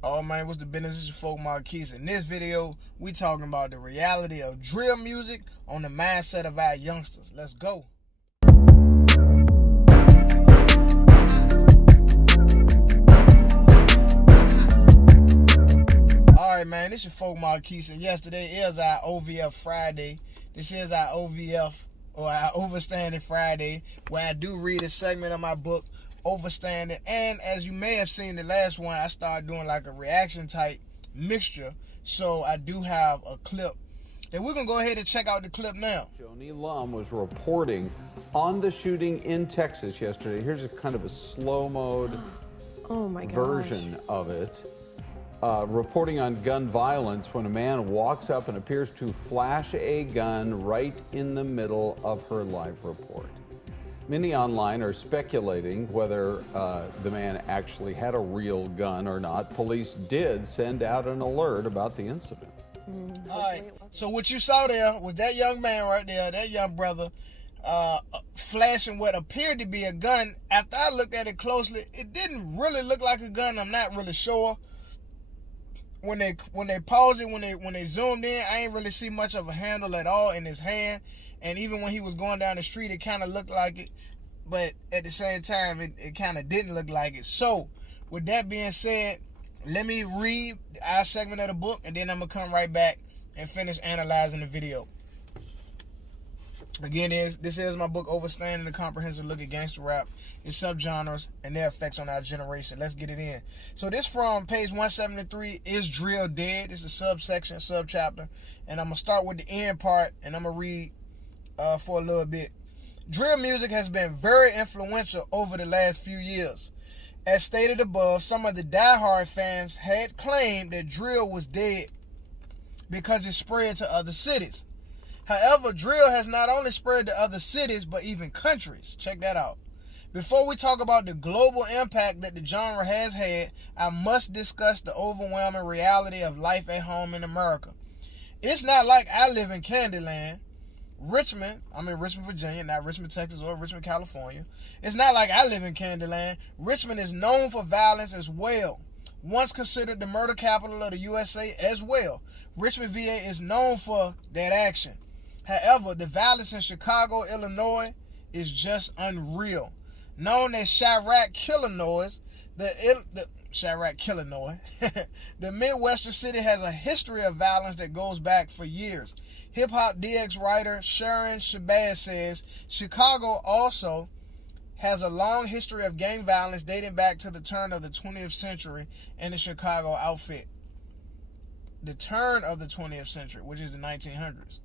Oh man, what's the business? This is your folk Marquise. In this video, we talking about the reality of drill music on the mindset of our youngsters. Let's go. Alright man, this is your folk Marquise, and yesterday is our OVF Friday. This is our OVF, or our Overstanding Friday, where I do read a segment of my book, Overstanding. And as you may have seen the last one, I started doing like a reaction type mixture. So I do have a clip. And we're going to go ahead and check out the clip now. Joni Lum was reporting on the shooting in Texas yesterday. Here's a kind of a slow mode version of it. Reporting on gun violence when a man walks up and appears to flash a gun right in the middle of her live report. Many online are speculating whether the man actually had a real gun or not. Police did send out an alert about the incident. All right, so what you saw there was that young man right there, that young brother, flashing what appeared to be a gun. After I looked at it closely, it didn't really look like a gun. I'm not really sure. When they paused it, when they zoomed in, I ain't really see much of a handle at all in his hand. And even when he was going down the street, it kind of looked like it. But at the same time, it kind of didn't look like it. So, with that being said, let me read our segment of the book, and then I'm going to come right back and finish analyzing the video. Again, this is my book, Overstanding, the comprehensive look at gangster rap, its subgenres, and their effects on our generation. Let's get it in. So this from page 173, Is Drill Dead? This is a subsection, subchapter. And I'm going to start with the end part, and I'm going to read for a little bit. Drill music has been very influential over the last few years. As stated above, some of the diehard fans had claimed that drill was dead because it spread to other cities. However, drill has not only spread to other cities, but even countries. Check that out. Before we talk about the global impact that the genre has had, I must discuss the overwhelming reality of life at home in America. It's not like I live in Candyland. I'm in Richmond, Virginia, not Richmond, Texas, or Richmond, California. It's not like I live in Candyland. Richmond is known for violence as well. Once considered the murder capital of the USA as well, Richmond, VA is known for that action. However, the violence in Chicago, Illinois is just unreal. Known as Chirac-Illinois, the Midwestern city has a history of violence that goes back for years. Hip-hop DX writer Sharon Shabazz says Chicago also has a long history of gang violence dating back to the turn of the 20th century in the Chicago outfit. The turn of the 20th century, which is the 1900s.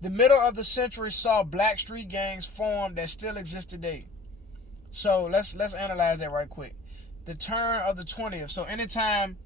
The middle of the century saw black street gangs form that still exist today. So let's analyze that right quick. The turn of the 20th. So anytime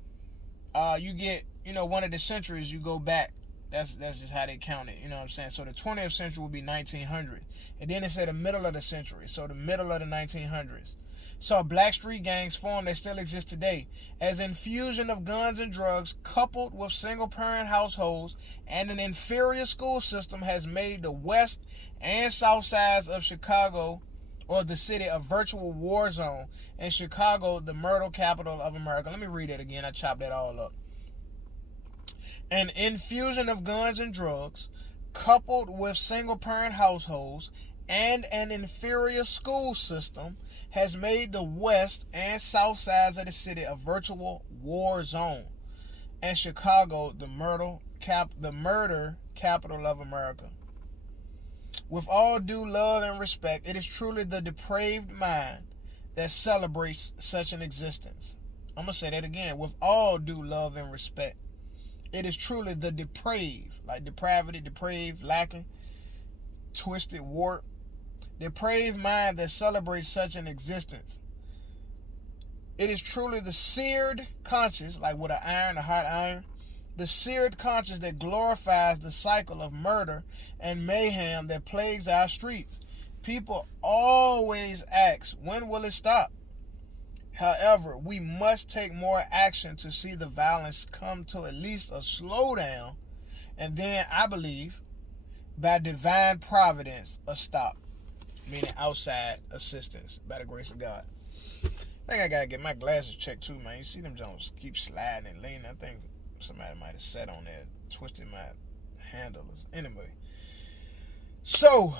you get, one of the centuries, you go back. That's just how they count it, you know what I'm saying? So the 20th century would be 1900. And then it said the middle of the century, so the middle of the 1900s. So black street gangs formed that still exist today. As infusion of guns and drugs coupled with single-parent households and an inferior school system has made the west and south sides of Chicago, or the city, a virtual war zone, and Chicago, the murder capital of America. Let me read it again. I chopped that all up. An infusion of guns and drugs, coupled with single-parent households and an inferior school system, has made the west and south sides of the city a virtual war zone, and Chicago the murder capital of America. With all due love and respect, it is truly the depraved mind that celebrates such an existence. I'm going to say that again. With all due love and respect, it is truly the depraved, like depravity, depraved, lacking, twisted, warped, depraved mind that celebrates such an existence. It is truly the seared conscience, like with a hot iron, the seared conscience that glorifies the cycle of murder and mayhem that plagues our streets. People always ask, when will it stop? However, we must take more action to see the violence come to at least a slowdown, and then, I believe, by divine providence, a stop, meaning outside assistance, by the grace of God. think I gotta get my glasses checked too, man. You see them Jones keep sliding and leaning. I think somebody might have sat on there, twisted my handlers. Anyway, so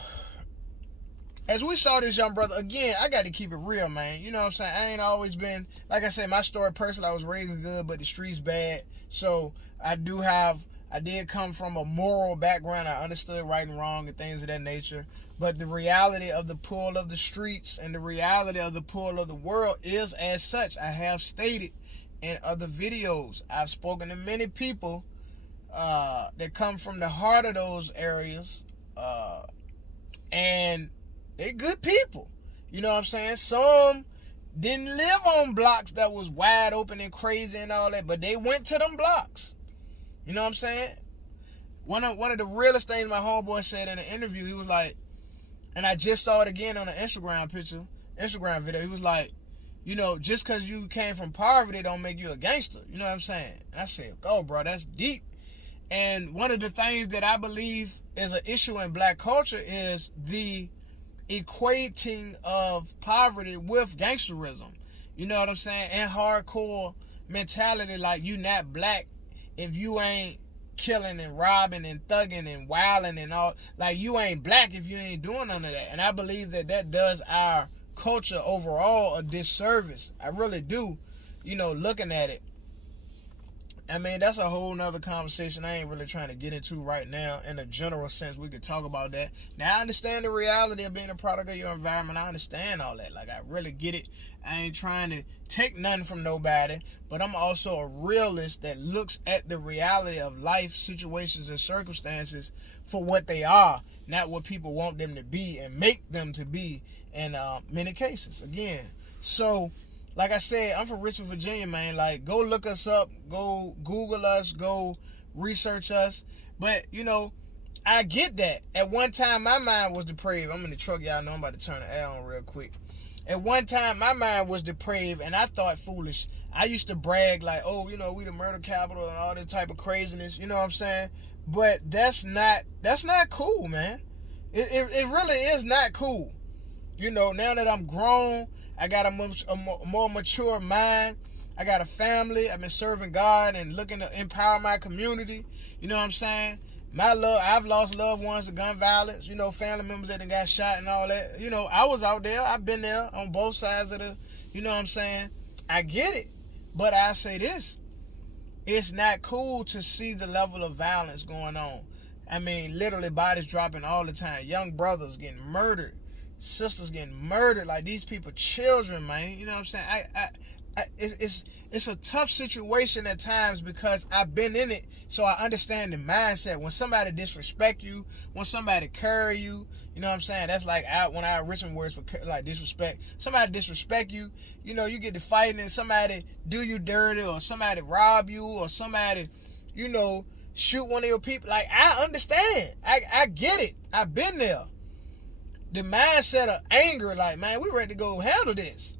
as we saw this young brother, again, I got to keep it real, man. You know what I'm saying? I ain't always been, like I said, my story personally, I was raised good, but the streets bad. So I did come from a moral background. I understood right and wrong and things of that nature. But the reality of the pull of the streets and the reality of the pull of the world is as such. I have stated in other videos. I've spoken to many people that come from the heart of those areas. And they good people. You know what I'm saying? Some didn't live on blocks that was wide open and crazy and all that, but they went to them blocks. You know what I'm saying? One of the realest things my homeboy said in an interview, he was like, and I just saw it again on an Instagram video. He was like, you know, just because you came from poverty don't make you a gangster. You know what I'm saying? I said, oh, bro, that's deep. And one of the things that I believe is an issue in black culture is the equating of poverty with gangsterism. You know what I'm saying? And hardcore mentality, like you not black if you ain't killing and robbing and thugging and wilding and all. Like you ain't black if you ain't doing none of that. And I believe that does our culture overall a disservice. I really do, you know, looking at it. I mean, that's a whole nother conversation I ain't really trying to get into right now. In a general sense, we could talk about that. Now, I understand the reality of being a product of your environment. I understand all that. Like, I really get it. I ain't trying to take nothing from nobody, but I'm also a realist that looks at the reality of life, situations, and circumstances for what they are, not what people want them to be and make them to be in many cases. Again, so like I said, I'm from Richmond, Virginia, man. Like, go look us up, go Google us, go research us. But, you know, I get that. At one time, my mind was depraved. I'm in the truck, y'all know I'm about to turn the air on real quick. At one time, my mind was depraved, and I thought foolish. I used to brag like, oh, you know, we the murder capital and all this type of craziness. You know what I'm saying? But that's not cool, man. It really is not cool. You know, now that I'm grown, I got a more mature mind. I got a family. I've been serving God and looking to empower my community. You know what I'm saying? I've lost loved ones to gun violence. You know, family members that done got shot and all that. You know, I was out there. I've been there on both sides of the, you know what I'm saying? I get it. But I say this. It's not cool to see the level of violence going on. I mean, literally bodies dropping all the time. Young brothers getting murdered. Sisters getting murdered. Like, these people children, man. You know what I'm saying? It's a tough situation at times because I've been in it, so I understand the mindset. When somebody disrespect you, when somebody carry you, you know what I'm saying? That's like one of our Richmond words for like disrespect. Somebody disrespect you, you know, you get to fighting and somebody do you dirty or somebody rob you or somebody, you know, shoot one of your people. Like, I understand. I get it. I've been there. The mindset of anger, like, man, we ready to go handle this.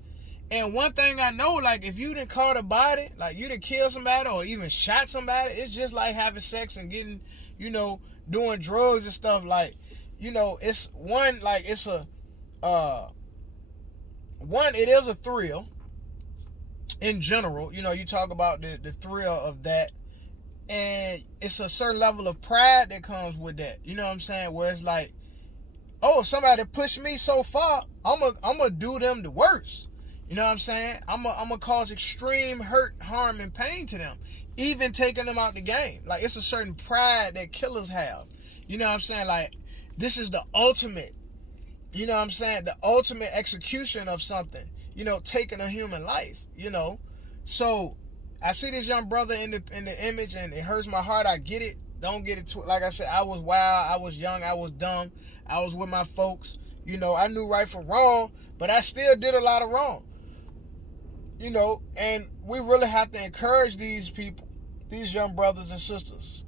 And one thing I know, like, if you done caught a body, like, you done killed somebody or even shot somebody, it's just like having sex and getting, you know, doing drugs and stuff. Like, you know, it's one, like, it's a, it is a thrill in general. You know, you talk about the thrill of that. And it's a certain level of pride that comes with that. You know what I'm saying? Where it's like, oh, if somebody pushed me so far, I'm gonna do them the worst. You know what I'm saying? I'm gonna cause extreme hurt, harm, and pain to them, even taking them out the game. Like, it's a certain pride that killers have. You know what I'm saying? Like, this is the ultimate, you know what I'm saying? The ultimate execution of something, you know, taking a human life, you know? So, I see this young brother in the image, and it hurts my heart. I get it. Don't get it like I said, I was wild, I was young, I was dumb, I was with my folks. You know, I knew right from wrong, but I still did a lot of wrong. You know, and we really have to encourage these people, these young brothers and sisters.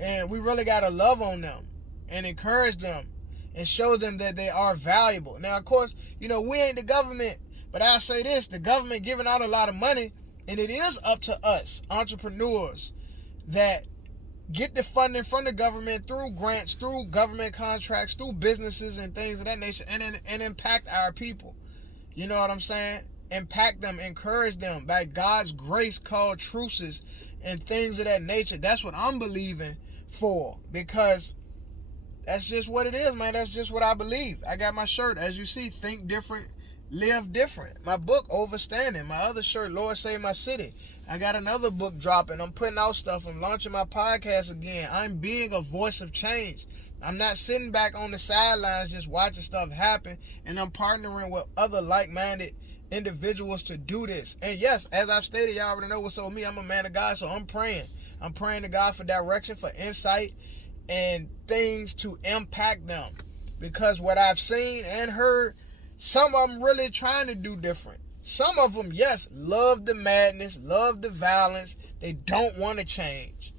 And we really got to love on them and encourage them and show them that they are valuable. Now, of course, you know, we ain't the government, but I'll say this, the government giving out a lot of money, and it is up to us, entrepreneurs, that get the funding from the government through grants, through government contracts, through businesses and things of that nature, and impact our people. You know what I'm saying? impact them, encourage them by God's grace, called truces and things of that nature. That's what I'm believing for, because that's just what it is, man. That's just what I believe. I got my shirt, as you see, Think Different, Live Different. My book, Overstanding. My other shirt, Lord Save My City. I got another book dropping. I'm putting out stuff. I'm launching my podcast again. I'm being a voice of change. I'm not sitting back on the sidelines just watching stuff happen, and I'm partnering with other like-minded individuals to do this. And yes, as I've stated, y'all already know what's up with me. I'm a man of God, so I'm praying. I'm praying to God for direction, for insight, and things to impact them. Because what I've seen and heard, some of them really trying to do different. Some of them, yes, love the madness, love the violence. They don't want to change.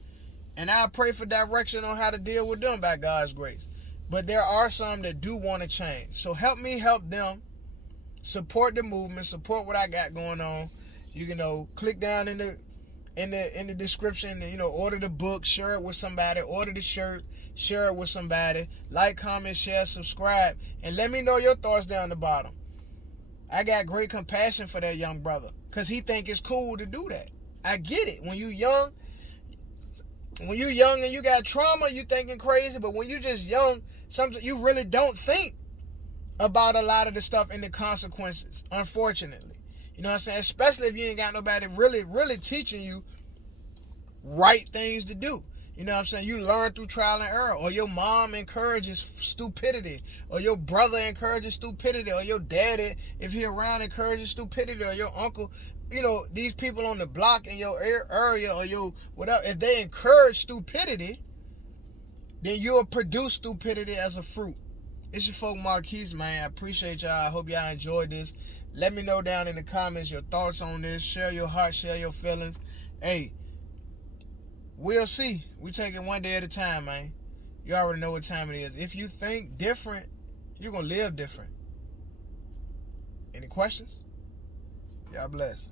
And I pray for direction on how to deal with them by God's grace. But there are some that do want to change. So help me help them. Support the movement. Support what I got going on. You can click down in the description and, order the book, share it with somebody, order the shirt, share it with somebody, like, comment, share, subscribe, and let me know your thoughts down the bottom. I got great compassion for that young brother, because he think it's cool to do that. I get it. When you young and you got trauma, you thinking crazy, but when you just young, sometimes you really don't think about a lot of the stuff and the consequences, unfortunately. You know what I'm saying? Especially if you ain't got nobody really, really teaching you right things to do. You know what I'm saying? You learn through trial and error, or your mom encourages stupidity, or your brother encourages stupidity, or your daddy, if he around, encourages stupidity, or your uncle. These people on the block in your area or your whatever, if they encourage stupidity, then you'll produce stupidity as a fruit. It's your folk Marquise, man. I appreciate y'all. I hope y'all enjoyed this. Let me know down in the comments your thoughts on this. Share your heart, share your feelings. Hey, we'll see. We take it one day at a time, man. You already know what time it is. If you think different, you're going to live different. Any questions? Y'all bless.